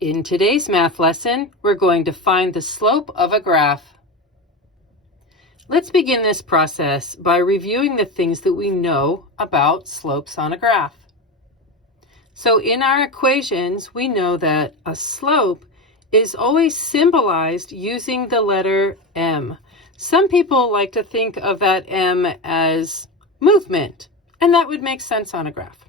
In today's math lesson, we're going to find the slope of a graph. Let's begin this process by reviewing the things that we know about slopes on a graph. So in our equations, we know that a slope is always symbolized using the letter m. Some people like to think of that m as movement, and that would make sense on a graph.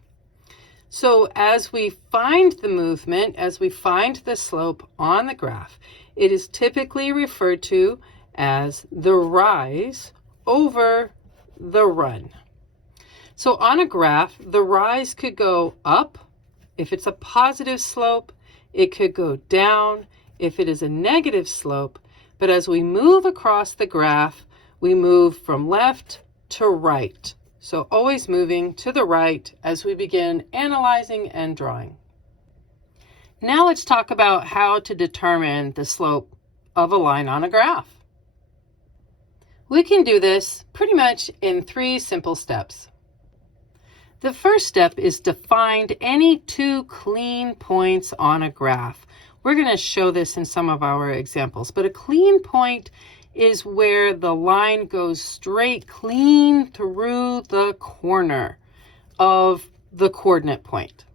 So as we find the movement, as we find the slope on the graph, it is typically referred to as the rise over the run. So on a graph, the rise could go up. If it's a positive slope, it could go down if it is a negative slope. But as we move across the graph, we move from left to right. So always moving to the right as we begin analyzing and drawing. Now let's talk about how to determine the slope of a line on a graph. We can do this pretty much in 3 simple steps. The first step is to find any 2 clean points on a graph. We're going to show this in some of our examples, but a clean point is where the line goes straight clean through the corner of the coordinate point.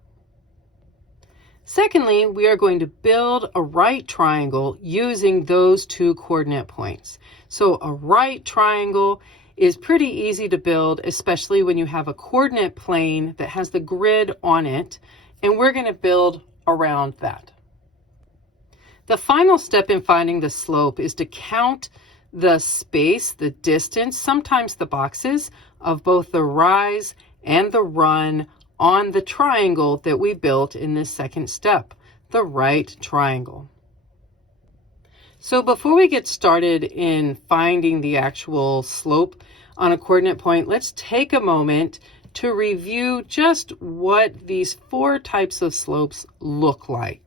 Secondly, we are going to build a right triangle using those 2 coordinate points. So a right triangle is pretty easy to build, especially when you have a coordinate plane that has the grid on it, and we're going to build around that. The final step in finding the slope is to count the space, the distance, sometimes the boxes of both the rise and the run on the triangle that we built in this second step, the right triangle. So before we get started in finding the actual slope on a coordinate point, let's take a moment to review just what these 4 types of slopes look like.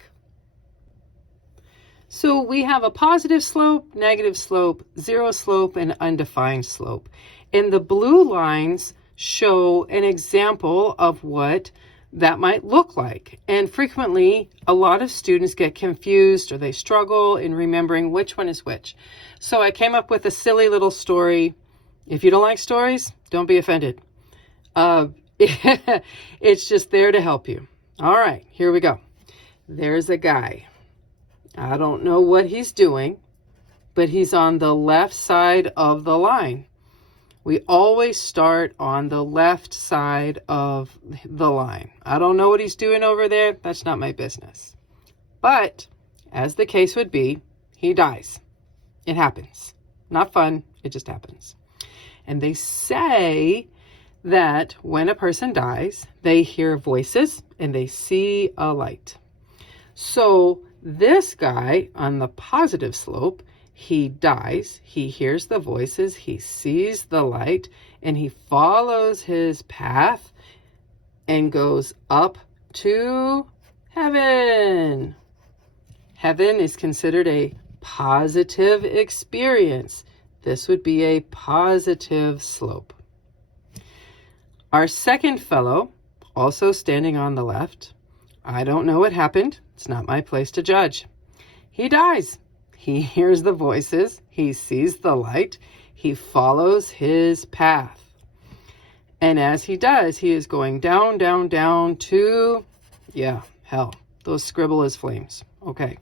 So we have a positive slope, negative slope, zero slope, and undefined slope. And the blue lines show an example of what that might look like. And frequently, a lot of students get confused or they struggle in remembering which one is which. So I came up with a silly little story. If you don't like stories, don't be offended. It's just there to help you. All right, here we go. There's a guy. I don't know what he's doing, but he's on the left side of the line. We always start on the left side of the line. I don't know what he's doing over there. That's not my business. But as the case would be, he dies. It happens. Not fun. It just happens. And they say that when a person dies, they hear voices and they see a light. So this guy on the positive slope, he dies, he hears the voices, he sees the light, and he follows his path and goes up to heaven. Heaven is considered a positive experience. This would be a positive slope. Our second fellow, also standing on the left, I don't know what happened. It's not my place to judge. He dies. He hears the voices. He sees the light. He follows his path. And as he does, he is going down, down, down to, hell. Those scribble as flames. Okay.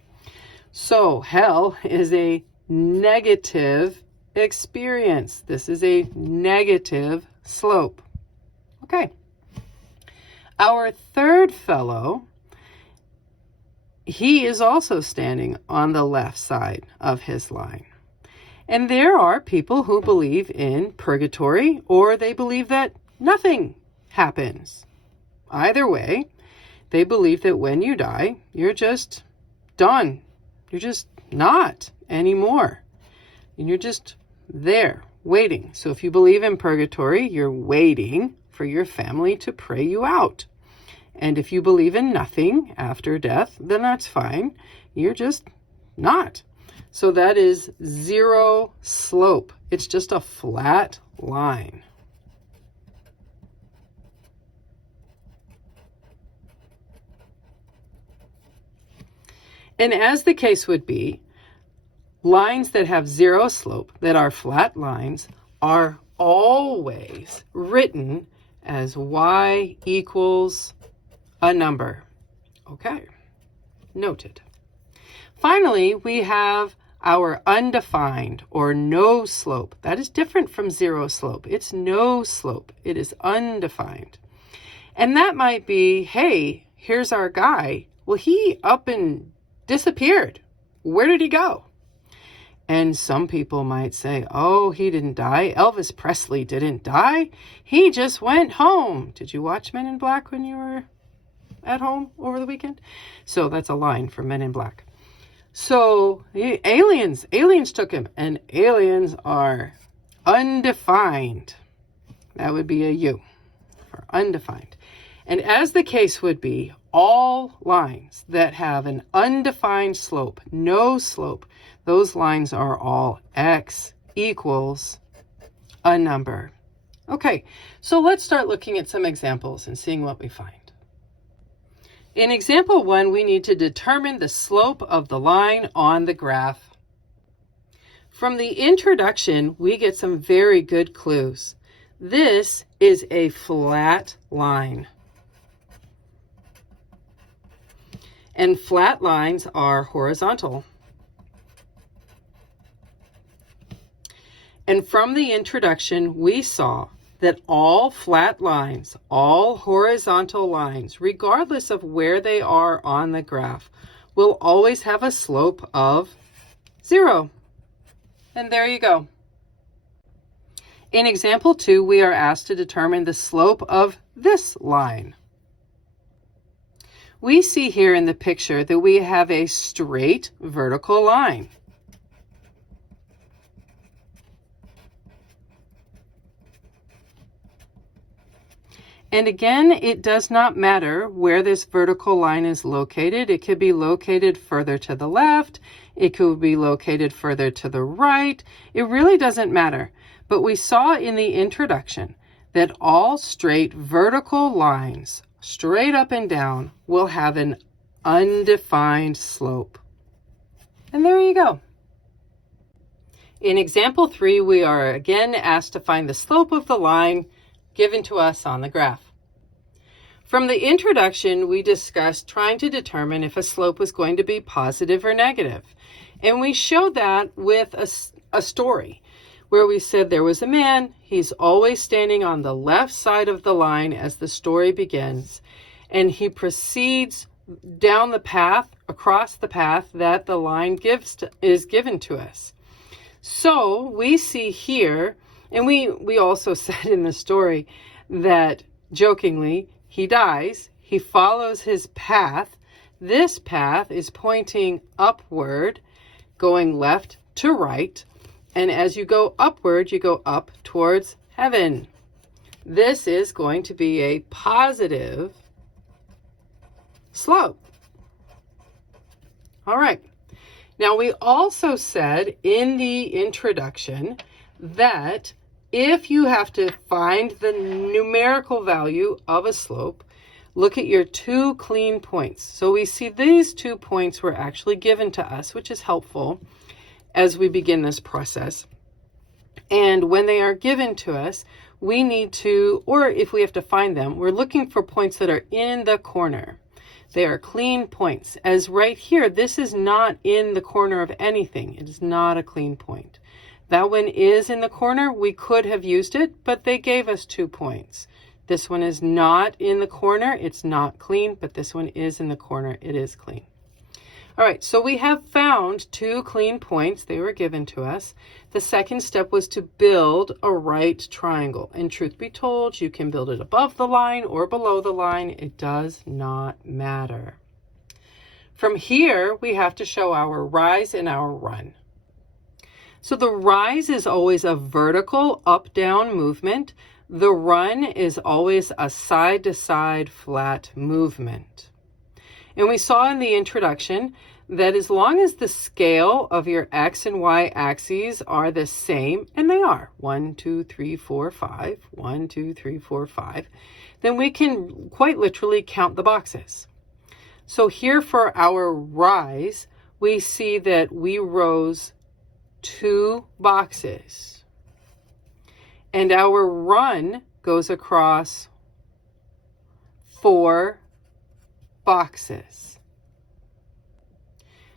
So hell is a negative experience. This is a negative slope. Okay. Our third fellow, he is also standing on the left side of his line. And there are people who believe in purgatory, or they believe that nothing happens. Either way, they believe that when you die, you're just done. You're just not anymore. And you're just there, waiting. So if you believe in purgatory, you're waiting for your family to pray you out. And if you believe in nothing after death, then that's fine. You're just not. So that is zero slope. It's just a flat line. And as the case would be, lines that have zero slope, that are flat lines, are always written as y equals a number. Okay, noted. Finally, we have our undefined or no slope. That is different from zero slope. It's no slope. It is undefined. And that might be, hey, here's our guy. Well, he up and disappeared. Where did he go? And some people might say, oh, he didn't die. Elvis Presley didn't die. He just went home. Did you watch Men in Black when you were at home over the weekend? So that's a line from Men in Black. So aliens took him, and aliens are undefined. That would be a U for undefined. And as the case would be, all lines that have an undefined slope, no slope, those lines are all x equals a number. Okay, so let's start looking at some examples and seeing what we find. In example 1, we need to determine the slope of the line on the graph. From the introduction, we get some very good clues. This is a flat line. And flat lines are horizontal. And from the introduction, we saw that all flat lines, all horizontal lines, regardless of where they are on the graph, will always have a slope of 0. And there you go. In example 2, we are asked to determine the slope of this line. We see here in the picture that we have a straight vertical line. And again, it does not matter where this vertical line is located. It could be located further to the left. It could be located further to the right. It really doesn't matter. But we saw in the introduction that all straight vertical lines, straight up and down, will have an undefined slope. And there you go. In example 3, we are again asked to find the slope of the line given to us on the graph. From the introduction, we discussed trying to determine if a slope was going to be positive or negative. And we showed that with a story where we said there was a man, he's always standing on the left side of the line as the story begins, and he proceeds down the path, across the path that the line is given to us. So we see here, and we also said in the story that, jokingly, he dies, he follows his path. This path is pointing upward, going left to right. And as you go upward, you go up towards heaven. This is going to be a positive slope. All right. Now, we also said in the introduction that if you have to find the numerical value of a slope, look at your 2 clean points. So we see these 2 points were actually given to us, which is helpful as we begin this process. And when they are given to us, we need to, or if we have to find them, we're looking for points that are in the corner. They are clean points. As right here, this is not in the corner of anything. It is not a clean point. That one is in the corner. We could have used it, but they gave us 2 points. This one is not in the corner. It's not clean, but this one is in the corner. It is clean. All right, so we have found 2 clean points. They were given to us. The second step was to build a right triangle. And truth be told, you can build it above the line or below the line. It does not matter. From here, we have to show our rise and our run. So the rise is always a vertical up-down movement. The run is always a side-to-side flat movement. And we saw in the introduction that as long as the scale of your x and y axes are the same, and they are 1, 2, 3, 4, 5, 1, 2, 3, 4, 5, then we can quite literally count the boxes. So here for our rise, we see that we rose 2 boxes. And our run goes across 4 boxes.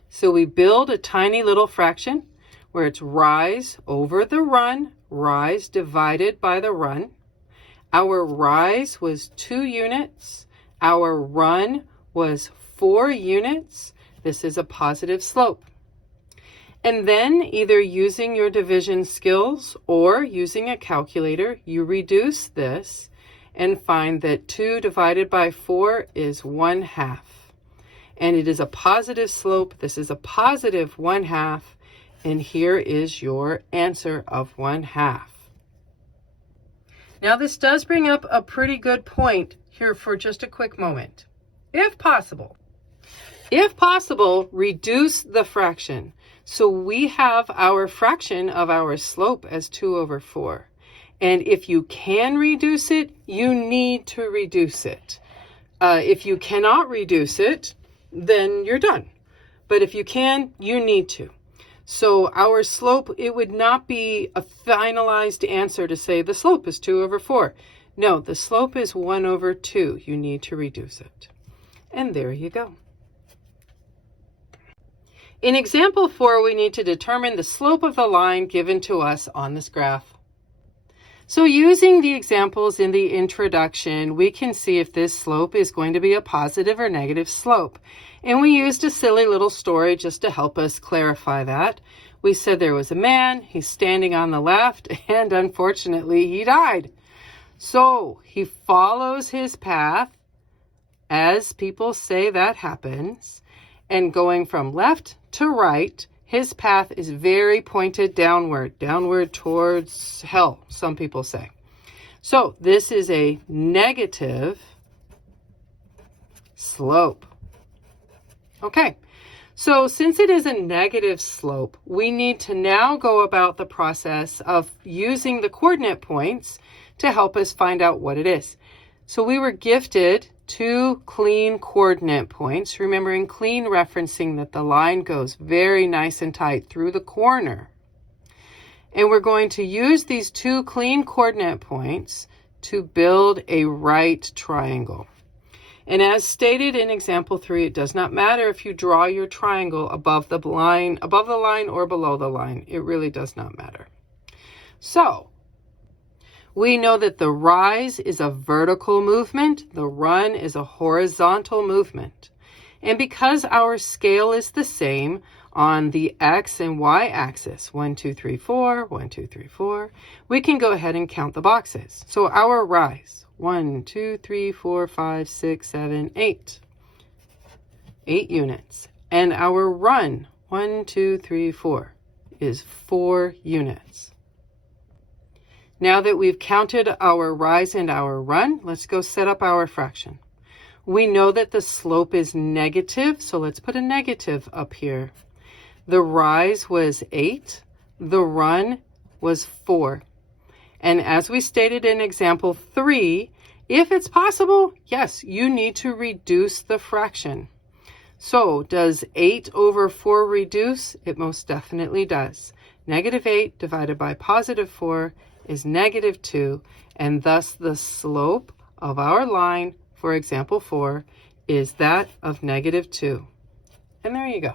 So we build a tiny little fraction where it's rise over the run, rise divided by the run. Our rise was 2 units. Our run was 4 units. This is a positive slope. And then either using your division skills or using a calculator, you reduce this and find that 2 divided by 4 is 1/2. And it is a positive slope. This is a positive 1/2. And here is your answer of 1/2. Now this does bring up a pretty good point here for just a quick moment. If possible, reduce the fraction. So we have our fraction of our slope as 2/4. And if you can reduce it, you need to reduce it. If you cannot reduce it, then you're done. But if you can, you need to. So our slope, it would not be a finalized answer to say the slope is 2/4. No, the slope is 1/2. You need to reduce it. And there you go. In example 4, we need to determine the slope of the line given to us on this graph. So using the examples in the introduction, we can see if this slope is going to be a positive or negative slope. And we used a silly little story just to help us clarify that. We said there was a man, he's standing on the left, and unfortunately he died. So he follows his path, as people say that happens, and going from left to right, his path is very pointed downward towards hell, some people say. So this is a negative slope. Okay, so since it is a negative slope, we need to now go about the process of using the coordinate points to help us find out what it is. So we were gifted 2 clean coordinate points, remembering clean referencing that the line goes very nice and tight through the corner. And we're going to use these 2 clean coordinate points to build a right triangle. And as stated in example 3, it does not matter if you draw your triangle above the line or below the line. It really does not matter. So we know that the rise is a vertical movement, the run is a horizontal movement. And because our scale is the same on the X and Y axis, 1, 2, 3, 4, 1, 2, 3, 4, we can go ahead and count the boxes. So our rise, 1, 2, 3, 4, 5, 6, 7, 8. 8 units. And our run, 1, 2, 3, 4, is 4 units. Now that we've counted our rise and our run, let's go set up our fraction. We know that the slope is negative, so let's put a negative up here. The rise was 8, the run was 4. And as we stated in example 3, if it's possible, yes, you need to reduce the fraction. So does 8/4 reduce? It most definitely does. -8 divided by +4 is -2, and thus the slope of our line, for example 4, is that of -2. And there you go.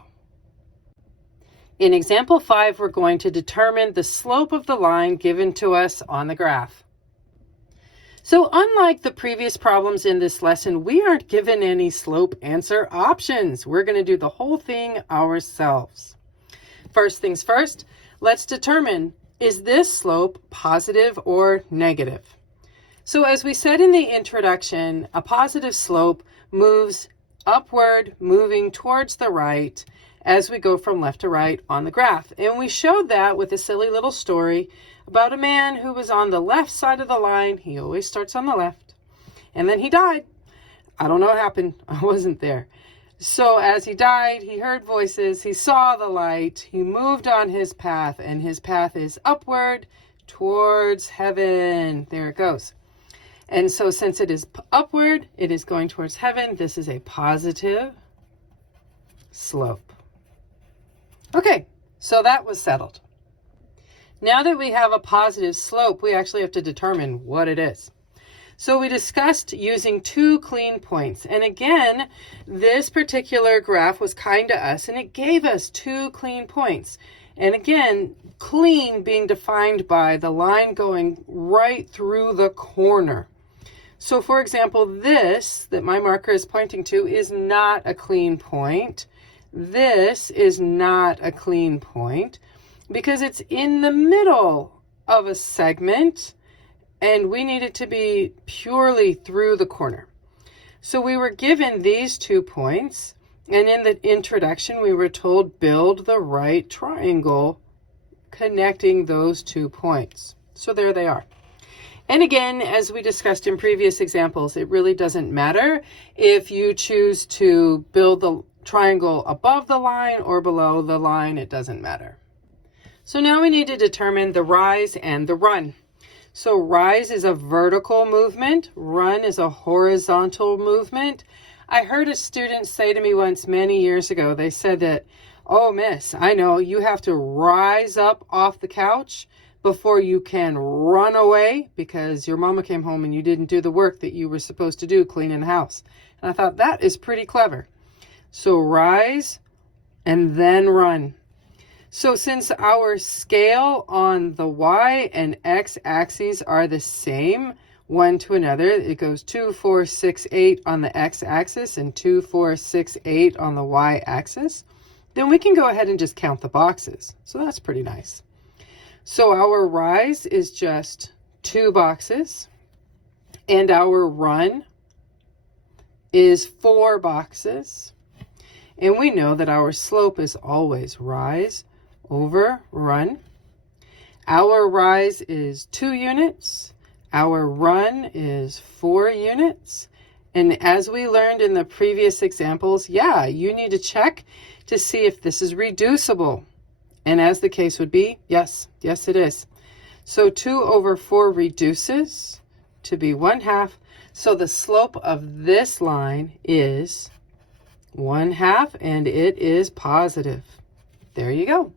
In example 5, we're going to determine the slope of the line given to us on the graph. So unlike the previous problems in this lesson, we aren't given any slope answer options. We're going to do the whole thing ourselves. First things first, let's determine, is this slope positive or negative? So as we said in the introduction, a positive slope moves upward, moving towards the right as we go from left to right on the graph. And we showed that with a silly little story about a man who was on the left side of the line. He always starts on the left. And then he died. I don't know what happened. I wasn't there. So as he died, he heard voices, he saw the light, he moved on his path, and his path is upward towards heaven. There it goes. And so since it is upward, it is going towards heaven. This is a positive slope. Okay, so that was settled. Now that we have a positive slope, we actually have to determine what it is. So we discussed using 2 clean points. And again, this particular graph was kind to us, and it gave us 2 clean points. And again, clean being defined by the line going right through the corner. So for example, this that my marker is pointing to is not a clean point. This is not a clean point because it's in the middle of a segment, and we need it to be purely through the corner. So we were given these 2 points, and in the introduction we were told build the right triangle connecting those 2 points. So there they are. And again, as we discussed in previous examples, it really doesn't matter if you choose to build the triangle above the line or below the line, it doesn't matter. So now we need to determine the rise and the run. So rise is a vertical movement, run is a horizontal movement. I heard a student say to me once many years ago, they said that, oh miss, I know you have to rise up off the couch before you can run away because your mama came home and you didn't do the work that you were supposed to do cleaning the house. And I thought that is pretty clever. So rise and then run. So since our scale on the y and x axes are the same one to another, it goes 2, 4, 6, 8 on the x axis and 2, 4, 6, 8 on the y axis, then we can go ahead and just count the boxes. So that's pretty nice. So our rise is just 2 boxes, and our run is 4 boxes. And we know that our slope is always rise over run. Our rise is 2 units. Our run is 4 units. And as we learned in the previous examples, yeah, you need to check to see if this is reducible. And as the case would be, yes, it is. So 2 over 4 reduces to be 1/2. So the slope of this line is 1/2, and it is positive. There you go.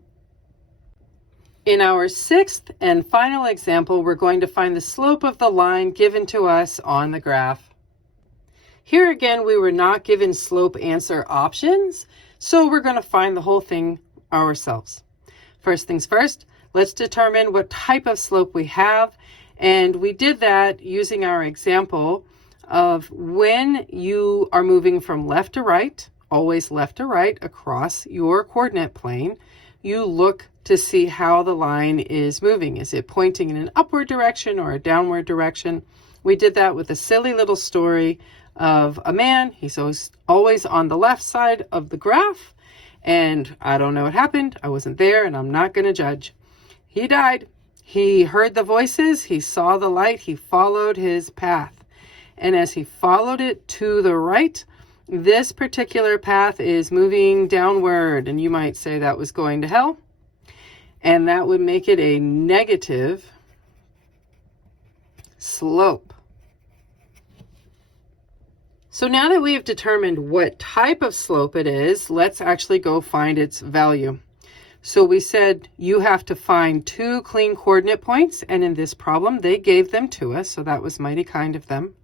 In our 6th and final example, we're going to find the slope of the line given to us on the graph. Here again, we were not given slope answer options, so we're going to find the whole thing ourselves. First things first, let's determine what type of slope we have, and we did that using our example of when you are moving from left to right, always left to right across your coordinate plane, you look to see how the line is moving. Is it pointing in an upward direction or a downward direction? We did that with a silly little story of a man. He's always on the left side of the graph, and I don't know what happened. I wasn't there, and I'm not going to judge. He died. He heard the voices. He saw the light. He followed his path. And as he followed it to the right, this particular path is moving downward, and you might say that was going to hell, and that would make it a negative slope. So now that we have determined what type of slope it is, let's actually go find its value. So we said you have to find 2 clean coordinate points, and in this problem they gave them to us, so that was mighty kind of them.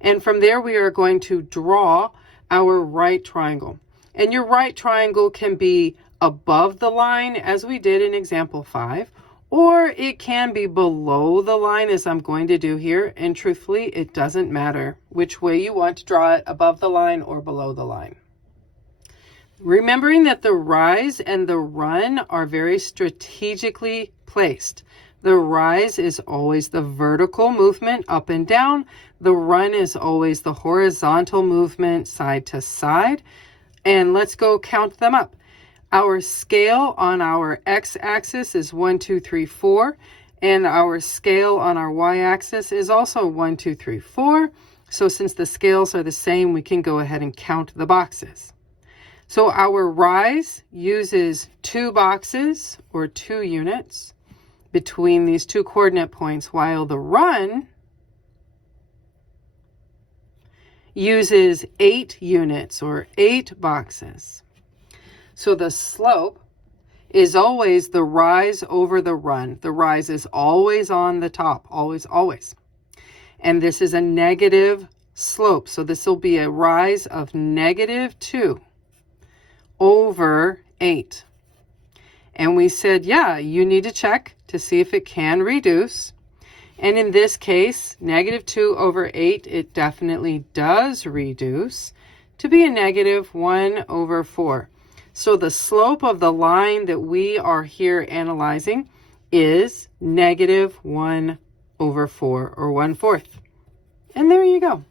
And from there we are going to draw our right triangle. And your right triangle can be above the line, as we did in example 5, or it can be below the line, as I'm going to do here. And truthfully, it doesn't matter which way you want to draw it, above the line or below the line. Remembering that the rise and the run are very strategically placed. The rise is always the vertical movement up and down. The run is always the horizontal movement side to side. And let's go count them up. Our scale on our x-axis is 1, 2, 3, 4. And our scale on our y-axis is also 1, 2, 3, 4. So since the scales are the same, we can go ahead and count the boxes. So our rise uses 2 boxes or 2 units between these 2 coordinate points, while the run uses 8 units or 8 boxes. So the slope is always the rise over the run. The rise is always on the top, always, always. And this is a negative slope. So this will be a rise of -2 over 8. And we said, yeah, you need to check to see if it can reduce. And in this case, -2 over 8, it definitely does reduce to be a -1 over 4. So the slope of the line that we are here analyzing is -1 over 4, or 1/4. And there you go.